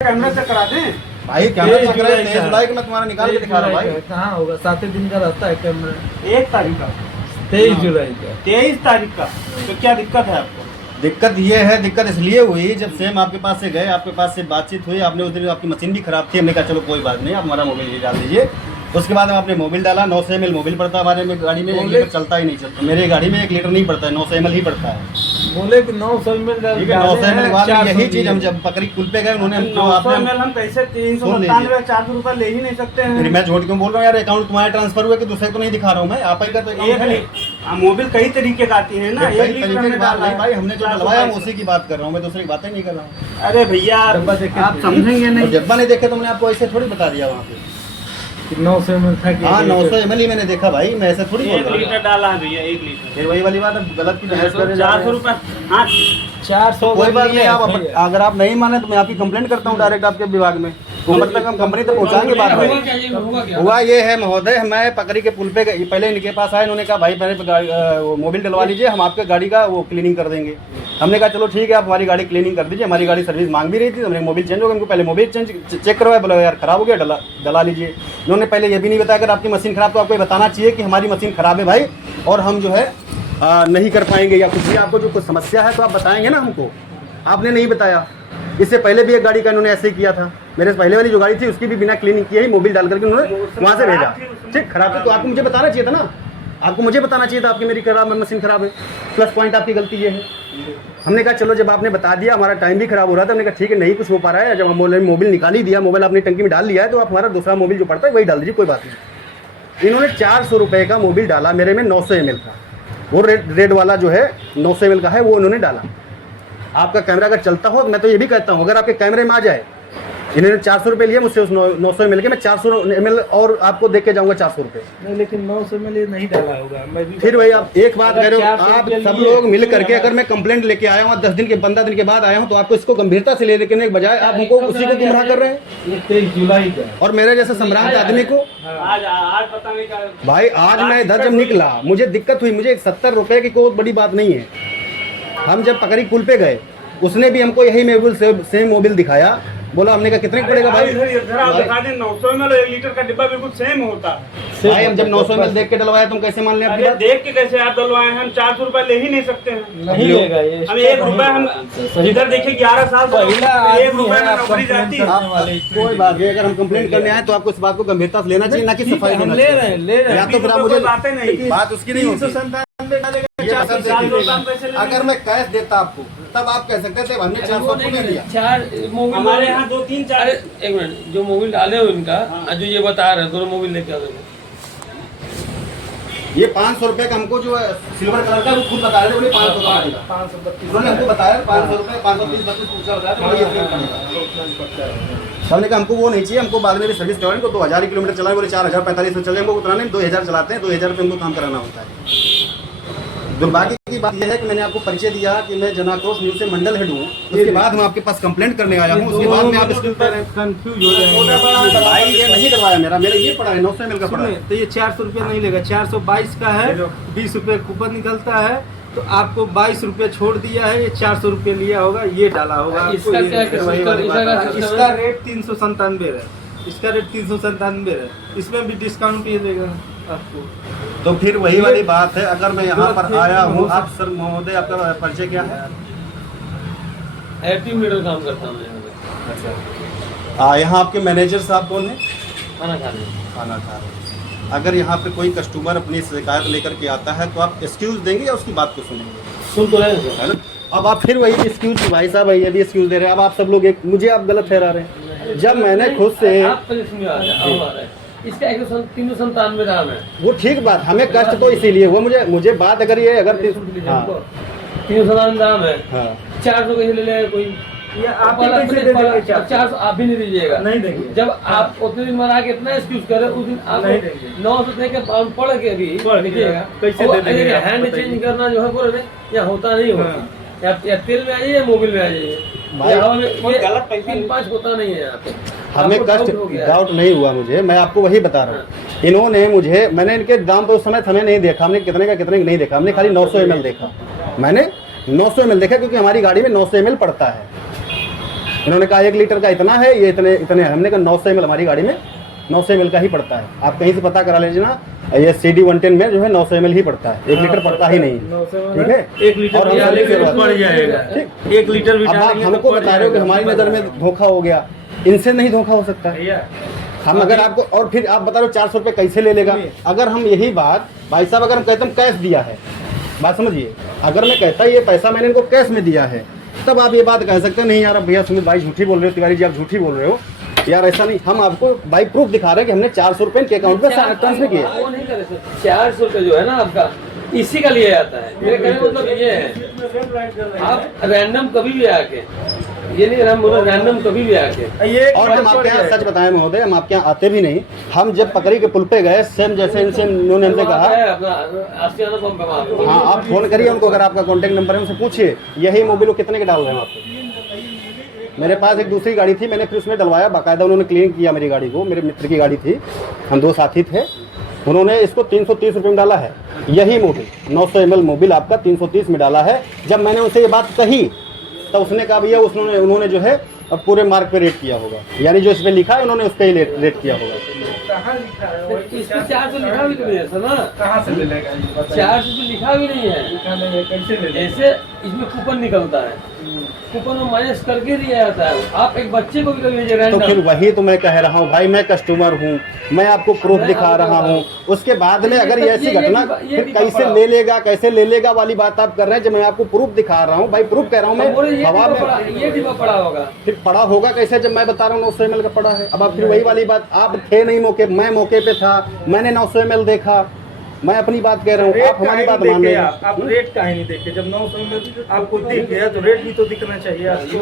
Camera check करा दें भाई कैमरा चेक करा, 23 जुलाई को मैं तुम्हारा निकाल के दिखा रहा हूँ भाई। कहाँ होगा, 7 दिन का रहता है कैमरा। 1 तारीख का 23 जुलाई का 23 तारीख का। तो क्या दिक्कत है आपको? दिक्कत ये है, दिक्कत इसलिए हुई जब सेम आपके पास से गए, आपके पास से बातचीत हुई, आपने उस दिन आपकी मशीन भी खराब थी, हमने कहा चलो कोई बात नहीं, आप हमारा मोबाइल ये डाल दीजिए। उसके बाद आपने मोबाइल डाला, 900 ml मोबाइल पड़ता है हमारे में गाड़ी में, 1 लीटर चलता ही नहीं चलता, मेरी गाड़ी में 1 लीटर नहीं पड़ता है, 900 ml ही पड़ता है। बोले कि 900 ml ठीक है, 900 ml के बाद यही चीज़ हम जब पकड़ी पुल पे गए, उन्होंने 900 ml हम कैसे 397 400 रुपये ले ही नहीं सकते हैं। फिर मैं झूठ क्यों बोल रहा हूँ यार, अकाउंट तुम्हारा ट्रांसफर हुआ कि दूसरे को नहीं दिखा रहा हूँ मैं, आप ही का तो अकाउंट है। मोबाइल कई तरीके का आती है ना, कई तरीके की बात नहीं भाई, हमने जो डलवाया मैं उसी की बात कर रहा हूँ, मैं दूसरी की बातें नहीं कर रहा हूँ। अरे भैया आप समझेंगे नहीं, जब्बा नहीं देखे तो मैंने आपको ऐसे थोड़ी बता दिया वहाँ पे। 900 ml था। हाँ 900 ml ही मैंने देखा भाई, मैं ऐसे थोड़ी बोल 1 रहा हूँ। लीटर डाला है भैया, 1 लीटर। फिर वही वाली बात है, गलत की बहस कर रहे हैं। 400 रुपये। हाँ 400 कोई बात नहीं, आप अगर आप नहीं माने तो मैं आपकी कंप्लेंट करता हूँ डायरेक्ट आपके विभाग में, ऊपर तक हम कंपनी तक पहुँचाएंगे बात भाई। हुआ ये है महोदय, मैं पकड़ी के पुल पे गई, पहले इनके पास आए, इन्होंने कहा भाई पहले मोबाइल डलवा लीजिए, हम आपके गाड़ी का वो क्लीनिंग कर देंगे। हमने कहा चलो ठीक है, आप हमारी गाड़ी क्लीनिंग कर दीजिए, हमारी गाड़ी सर्विस मांग भी रही थी, हमने मोबाइल चेंज हो गया, हमको पहले मोबाइल चेक करवाया, बोला यार खराब हो गया, डला लीजिए। इन्होंने पहले ये भी नहीं बताया अगर आपकी मशीन खराब तो आपको बताना चाहिए कि हमारी मशीन खराब है भाई, और हम जो है नहीं कर पाएंगे, या कुछ भी आपको जो कुछ समस्या है तो आप बताएंगे ना हमको। आपने नहीं बताया। इससे पहले भी एक गाड़ी का इन्होंने ऐसे ही किया था, मेरे से पहले वाली जो गाड़ी थी उसकी भी बिना क्लीनिंग किए ही मोबाइल डाल करके उन्होंने वहाँ से भेजा। ठीक, खराब थी तो आपको मुझे बताना चाहिए था ना, आपको मुझे बताना चाहिए था आपकी मेरी खराब मशीन खराब है, प्लस पॉइंट आपकी गलती ये है। हमने कहा चलो जब आपने बता दिया, हमारा टाइम भी खराब हो रहा था, हमने कहा ठीक है नहीं कुछ हो पा रहा है, जब हम मोबाइल निकाल ही दिया, मोबाइल आपने टंकी में डाल लिया है तो आप हमारा दूसरा मोबाइल जो पड़ता है वही डाल दीजिए, कोई बात नहीं। इन्होंने 400 रुपये का मोबाइल डाला, मेरे में 900 ml का, वो रेड वाला जो है 900 ml का है, वो उन्होंने डाला। आपका कैमरा अगर चलता हो तो मैं तो ये भी कहता हूँ अगर आपके कैमरे में आ जाए, इन्होंने 400 रुपये लिए मुझसे उस 900 ml के, मैं 400 ml और आपको देख के जाऊँगा 400 रुपये। नहीं लेकिन 900 ml नहीं डाला होगा, मैं भी फिर वही आप एक बात कह रहे हो, आप सब लोग मिल करके अगर मैं कंप्लेंट लेके आया हूँ 10 दिन के 15 दिन के बाद आया हूँ तो आपको इसको गंभीरता से लेने के बजाय आप हमको उसी को गुमराह कर रहे हैं। 23 जुलाई का और मेरे जैसे सम्रांत आदमी को आज पता नहीं क्या भाई, आज मैं इधर जब निकला मुझे दिक्कत हुई, मुझे 70 रुपये की कोई बड़ी बात नहीं है। हम जब पकड़ी पुल पे गए, उसने भी हमको यही मोबाइल सेम मोबाइल दिखाया, बोला हमने कहा कितने पड़ेगा भाई? इधर आप दिखा दें 900 ml 1 लीटर का डिब्बा बिल्कुल सेम होता। भाई हम जब 900 ml देख के डलवाया तुम कैसे मान लें? अरे देख के कैसे आप डलवाए हैं? हम 400 रुपए ले ही नहीं सकते हैं। नहीं लेगा ये, हम 1 रुपए हम जिधर देखिए 11 साल से 1 रुपए में नौकरी जाती है। कोई बात नहीं, अगर हम कंप्लेंट करने आए तो आपको इस बात को गंभीरता से लेना चाहिए, ना कि सफाई देना ले चाहिए। रहे हैं या तो फिर आप मुझे बातें नहीं, बात उसकी नहीं होती। 397 अगर मैं कैश देता आपको तब आप कह सकते थे हमने 400 नहीं दिया। 4 मोबाइल हमारे यहाँ 2 3 4 एक मिनट, जो मोबाइल डाले हो इनका जो ये बता रहे हैं, दोनों मोबाइल लेके आ गए। ये 500 रुपये का हमको जो सिल्वर कलर का वो खुद बता रहे थे, 500 का पड़ेगा। 532 उन्होंने हमको बताया 500 रुपये, 530 32 पूछा बताया हमने कहा हमको वो नहीं चाहिए, हमको बाद में भी सर्विस करवाएंगे तो 2000 किलोमीटर चलाएंगे, बोले 4045 में चलेंगे, उतना नहीं 2000 चलाते हैं, 2000 रुपये हमको काम कराना होता है। दुर्भाग्य की बात यह है कि मैंने आपको परिचय दिया कि मैं जनाक्रोश न्यूज से मंडल हेड हूँ, उसके बाद मैं आपके पास कंप्लेंट करने आया हूँ, उसके बाद में आप इसके ऊपर कंफ्यूज हो जाएंगे। भाई ये नहीं करवाया मेरा ये पड़ा है 900 ml का पड़ा है। तो ये 400 रुपये नहीं लेगा, 422 का है, 20 रुपये कूपन निकलता है, तो आपको 22 रुपये छोड़ दिया है, ये 400 रुपये लिया होगा, ये डाला होगा। इसका रेट 397 है, इसका रेट 397 है, इसमें भी डिस्काउंट ये देगा आपको। तो फिर वही वाली बात है, अगर मैं यहाँ पर आया हूँ, आप सर महोदय आपका परिचय क्या है? एक्टिव मीटर काम करता हूँ मैं। अच्छा, यहाँ आपके मैनेजर साहब कौन है? खाना खा रहे। अगर यहाँ पे कोई कस्टमर अपनी शिकायत लेकर के आता है तो आप एक्सक्यूज देंगे या उसकी बात को सुनेंगे? सुन तो रहे हैं। अब आप फिर वही एक्सक्यूज, भाई साहब ये भी एक्सक्यूज दे रहे हैं, अब आप सब लोग मुझे आप गलत ठहरा रहे हैं। जब मैंने खुद से इसका 397 दाम है, वो ठीक बात, हमें कष्ट तो इसीलिए हुआ, मुझे बात अगर ये अगर 397 दाम है, 400 कैसे ले लेगा कोई? या आप 400 आप भी नहीं दीजिएगा, नहीं देंगे। जब आप उतने दिन मना के इतना एक्सक्यूज करे, उस दिन आप 900 दे के पढ़ के भी लीजिएगा, कैसे हैंड चेंज करना जो है बोले या होता नहीं होता, या तेल में आ जाइए या मोबिल में आ जाइए, गलत 3-5 होता नहीं है यहाँ पे। हमें कष्ट डाउट नहीं हुआ मुझे, मैं आपको वही बता रहा हूँ। इन्होंने मैंने इनके दाम तो उस समय हमें नहीं देखा, हमने कितने का कितने नहीं देखा, हमने खाली 900 ml देखा, मैंने 900 ml देखा क्योंकि हमारी गाड़ी में 900 ml पड़ता है। इन्होंने कहा 1 लीटर का इतना है, ये इतने इतने है। हमने कहा 900 ml हमारी गाड़ी में 900 ml का ही पड़ता है, आप कहीं से पता करा लीजिए ना, ये CD 110 में जो है 900 ml ही पड़ता है, 1 लीटर पड़ता ही नहीं, ठीक है। 1 लीटर और हम बढ़ जाएगा, 1 लीटर भी अब आप डालेंगे तो हमको बढ़ बता रहे हो कि जाएगा। हमारी नज़र में धोखा हो गया, इनसे नहीं धोखा हो सकता है। भैया हम अगर आपको, और फिर आप बता रहे हो 400 रुपये कैसे ले लेगा। अगर हम यही बात भाई साहब, अगर हम कहते हम कैश दिया है, बात समझिए, अगर मैं कहता ये पैसा मैंने इनको कैश में दिया है, तब आप ये बात कह सकते हैं नहीं यार अब भैया सुमित भाई झूठी बोल रहे हो, तिवारी जी आप झूठी बोल रहे हो यार, ऐसा नहीं। हम आपको बाई प्रूफ दिखा रहे हैं कि हमने 400 रुपये इनके अकाउंट में ट्रांसफर किए। वो नहीं करे सर, 400 रुपये जो है ना आपका, इसी का लिए आता है। मेरे कहने का मतलब ये है, आप रैंडम कभी भी आके, ये नहीं हम बोलो रैंडम कभी भी आके। ये और हम आपके यहाँ सच बताएं महोदय, हम आपके यहाँ आते भी नहीं। हम जब पकड़ी के पुल पे गए, सेम जैसे इनसे उन्होंने हमसे कहा, हाँ आप फोन करिए उनको, अगर आपका कॉन्टेक्ट नंबर है उनसे पूछिए यही मोबिलो कितने के डाल रहे हैं आपको। मेरे पास एक दूसरी गाड़ी थी, मैंने फिर उसमें डलवाया, बाकायदा उन्होंने क्लीन किया मेरी गाड़ी को, मेरे मित्र की गाड़ी थी, हम 2 साथी थे, उन्होंने इसको 330 रुपये में डाला है। यही मोबिल 900 ml मोबिल आपका 330 में डाला है। जब मैंने उनसे ये बात कही तब उसने कहा भैया उन्होंने जो है अब पूरे मार्क पे रेट किया होगा, यानी जो इस पे लिखा है उन्होंने उस पे ही रेट किया होगा। कहाँ लिखा है? इस पे 400 लिखा भी तो नहीं है सर ना, कहाँ से ले लेगा? 400 तो लिखा भी नहीं है। लिखा नहीं है, कैसे ले लेगा? ऐसे इसमें कूपन निकलता है, कूपन में माइनस करके दिया जाता है। आप एक बच्चे को भी कभी भेजे तो रैंडम, फिर वही तो मैं कह रहा हूँ भाई, मैं कस्टमर हूँ, मैं आपको प्रूफ दिखा रहा हूँ। उसके बाद में अगर ये ऐसी घटना फिर कैसे ले लेगा वाली बात आप कर रहे हैं, जब मैं आपको प्रूफ दिखा रहा हूँ भाई, प्रूफ कह रहा हूँ मैं हवा में, ये डिब्बा पड़ा होगा, फिर पड़ा होगा कैसे जब मैं बता रहा हूँ 900 ml का पड़ा है। अब आप फिर वही वाली बात, आप थे नहीं मौके, मैं मौके पे था, मैंने 900 ml देखा, मैं अपनी बात कह रहा हूँ, आप हमारी बात मान रहे हैं। आप रेट काहे नहीं देखे? जब 900 में आपको दिख गया तो रेट भी तो दिखना चाहिए आपको,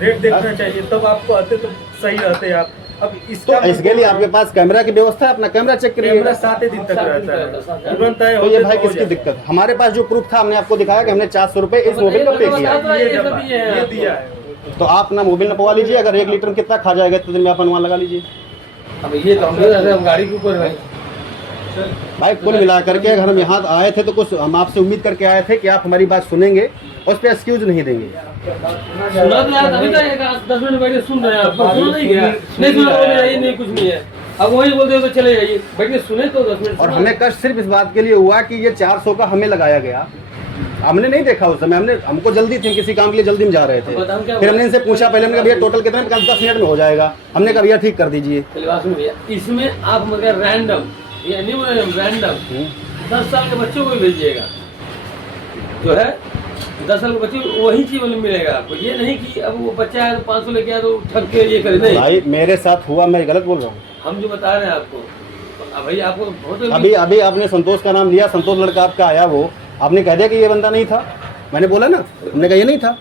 रेट देखना चाहिए, तब आपको आते तो सही रहते आप। अब तो इसका इसके लिए आपके पास कैमरा की व्यवस्था है, अपना कैमरा चेक करिए। कैमरा 7 दिन तक रहता है, तुरंत आए तो ये भाई किसकी दिक्कत है? हमारे पास जो प्रूफ था हमने आपको दिखाया कि हमने 400 रुपये इस मोबिल का पे किया। ये दिया है। तो आप ना मोबिल नपवा लीजिए, अगर 1 लीटर में कितना खा जाएगा इतने दिन में आप अनुमान लगा लीजिए। अब ये तो हम गाड़ी के ऊपर भाई भाई कुल मिला करके अगर हम यहाँ आए थे तो कुछ हम आपसे उम्मीद करके आए थे कि आप हमारी बात सुनेंगे, उस पर एक्सक्यूज नहीं देंगे। सुना तो यार, अभी तक 10 मिनट बैठे सुन रहे हैं, आपको सुना नहीं गया, नहीं सुना बोले जाइए, नहीं कुछ नहीं है, अब वही बोलते हो तो चले जाइए, बैठ के सुने तो 10 मिनट। और हमें कष्ट सिर्फ इस बात के लिए हुआ कि ये 400 का हमें लगाया गया, हमने नहीं देखा उस समय, हमको जल्दी थी, किसी काम के लिए जल्दी में जा रहे थे। फिर हमने इनसे पूछा, पहले हमने कहा भैया टोटल कितना, 10 मिनट में हो जाएगा, हमने कहा भैया ठीक कर दीजिए। इसमें आप मतलब रैंडम, ये नहीं बोले रैंडम 10 साल के बच्चों को भी भेजिएगा, जो है 10 साल के बच्चे वही चीज मिलेगा आपको। ये नहीं कि अब वो बच्चा है तो 500 लेके आया तो ठग के ये करे, नहीं भाई मेरे साथ हुआ, मैं गलत बोल रहा हूँ? हम जो बता रहे हैं आपको, भाई आपको बहुत अभी आपने संतोष का नाम लिया, संतोष लड़का आपका आया, वो आपने कह दिया कि ये बंदा नहीं था, मैंने बोला ना, हमने कहा ये नहीं था।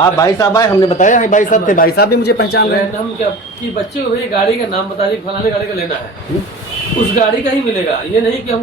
आप भाई साहब आए, हमने बताया है भाई साहब थे, भाई साहब भी मुझे पहचान रहे हैं। हम क्या कि बच्चे को भाई गाड़ी का नाम बता दी, फलाने गाड़ी का लेना है, उस गाड़ी का ही मिलेगा, ये नहीं कि हम